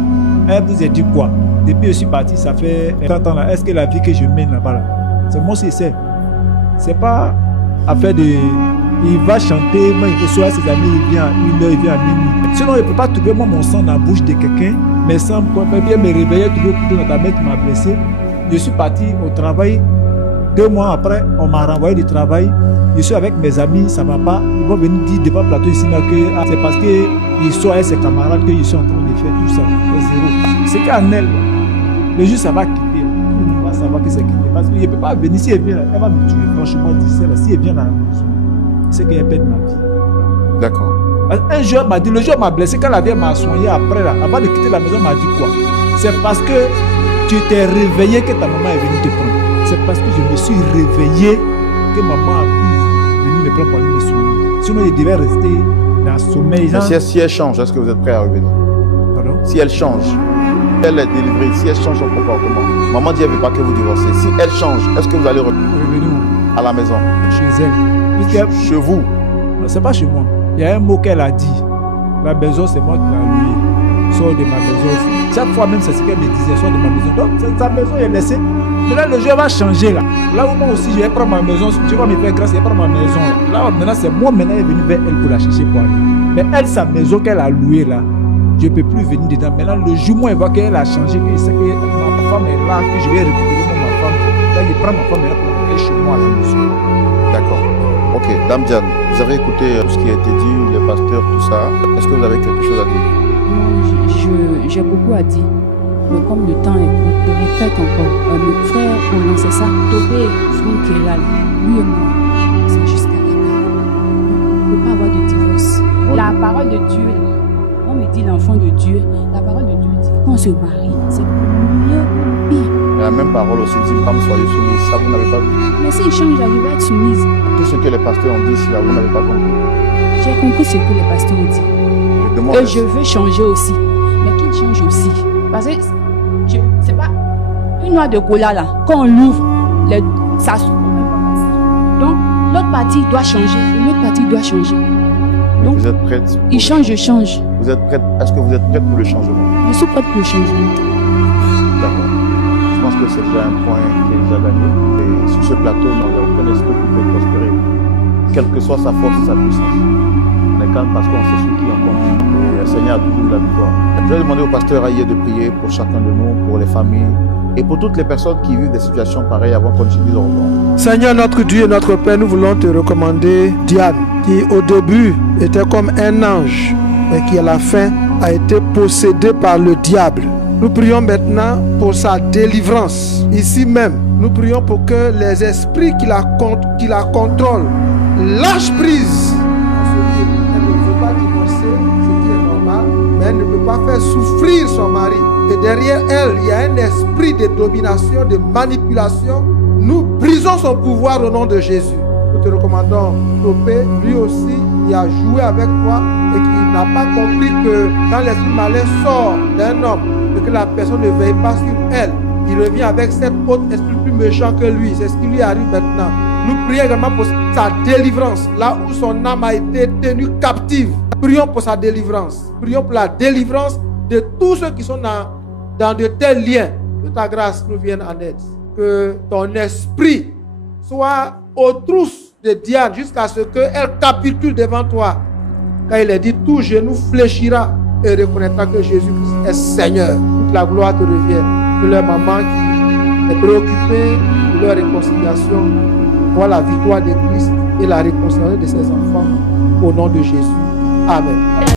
elle vous a dit quoi? Depuis que je suis parti, ça fait 30 ans là, est-ce que la vie que je mène là-bas là, c'est moi qui sais. C'est pas affaire de. Il va chanter, moi il reçoit ses amis, il vient à 1h, il vient à minuit. Sinon, il ne peut pas trouver moi mon sang dans la bouche de quelqu'un, mais sans bien me réveiller, trouver le couteau dans ta main, tu m'as blessé. Je suis parti au travail 2 mois après, on m'a renvoyé du travail. Je suis avec mes amis, ça ne va pas. Ils vont venir dire devant le plateau ici que c'est parce qu'ils sont avec ses camarades qu'ils sont en train de faire tout ça. C'est zéro. C'est qu'en elle, le jour ça va quitter. On va savoir que c'est quitté. Parce qu'il ne peut pas venir. Si elle vient, elle va me tuer. Franchement, si elle vient dans la maison, c'est qu'elle perd ma vie. D'accord. Un jour m'a dit, le jour m'a blessé, quand la vieille m'a soigné après, là, avant de quitter la maison, m'a dit quoi? C'est parce que tu t'es réveillé que ta maman est venue te prendre. C'est parce que je me suis réveillé que maman a pu venir me prendre pour aller me soigner. Sinon, il devait rester dans le sommeil. Si elle change, est-ce que vous êtes prêt à revenir? Pardon? Si elle change, elle est délivrée, si elle change son comportement, maman dit elle ne veut pas que vous divorcez. Si elle change, est-ce que vous allez revenir à la maison? Chez elle. Chez vous? Non, c'est pas chez moi. Il y a un mot qu'elle a dit. La maison, c'est moi qui l'ai louée. Sors de ma maison. Chaque fois même, c'est ce qu'elle me disait, sors de ma maison. Donc, sa maison est laissée. Maintenant, le jeu va changer là. Là où moi aussi, je vais prendre ma maison. Tu vas me faire grâce, je vais prendre ma maison. Là, maintenant, c'est moi maintenant qui est venu vers elle pour la chercher pour aller. Mais elle, sa maison qu'elle a louée là, je ne peux plus venir dedans. Maintenant, le jour où elle voit qu'elle a changé, que c'est que ma femme est là, que je vais récupérer ma femme. Là, je prends ma femme maintenant pour aller chez moi à la maison. D'accord. Ok, Dame Diane, vous avez écouté tout ce qui a été dit, les pasteurs, tout ça. Est-ce que vous avez quelque chose à dire? Non, j'ai beaucoup à dire. Mais comme le temps est court, je répète encore. Le frère, on sait ça. Topé, Franck est là. Lui et moi, c'est jusqu'à la fin. On ne peut pas avoir de divorce. La parole de Dieu, on me dit l'enfant de Dieu. La parole de Dieu dit qu'on se marie, c'est mieux, pire. La même parole aussi dit, femme, soyez soumise. Ça, vous n'avez pas vu. Mais s'il change, je vais être soumise. Tout ce que les pasteurs ont dit ici, là, vous n'avez pas compris. J'ai compris ce que les pasteurs ont dit. Et je veux changer aussi. Mais qu'il change aussi. Parce que c'est pas une noix de cola là. Quand on l'ouvre, ça s'ouvre. Donc, l'autre partie doit changer et l'autre partie doit changer. Mais donc, vous êtes prête? Il change, je change. Vous êtes prête? Est-ce que vous êtes prête pour le changement? Je suis prête pour le changement. D'accord. Je pense que c'est déjà un point qui est déjà gagné. Et sur ce plateau, il n'y a aucun esprit qui peut prospérer. Quelle que soit sa force et sa puissance. On est calme parce qu'on sait ce qui en compte. Et le Seigneur a toujours la victoire. Je vais demander au pasteur Aïe de prier pour chacun de nous, pour les familles et pour toutes les personnes qui vivent des situations pareilles avant de continuer leur revoir. Seigneur notre Dieu et notre Père, nous voulons te recommander Diane, qui au début était comme un ange, mais qui à la fin a été possédée par le diable. Nous prions maintenant pour sa délivrance. Ici même, nous prions pour que les esprits qui la contrôlent lâchent prise. Elle ne veut pas divorcer, ce qui est normal, mais elle ne peut pas faire souffrir son mari. Et derrière elle, il y a un esprit de domination, de manipulation. Nous brisons son pouvoir au nom de Jésus. Nous te recommandons Topé, lui aussi, il a joué avec toi et qui n'a pas compris que quand l'esprit malin sort d'un homme, et que la personne ne veille pas sur elle, il revient avec cet autre esprit plus méchant que lui. C'est ce qui lui arrive maintenant. Nous prions également pour sa délivrance, là où son âme a été tenue captive. Prions pour sa délivrance. Prions pour la délivrance de tous ceux qui sont dans de tels liens. Que ta grâce nous vienne en aide. Que ton esprit soit aux trousses de Diane jusqu'à ce qu'elle capitule devant toi. Car il est dit, tout genou fléchira et reconnaîtra que Jésus-Christ est Seigneur. Toute la gloire te revient. Que leur maman qui est préoccupée de leur réconciliation voit la victoire de Christ et la réconciliation de ses enfants au nom de Jésus. Amen.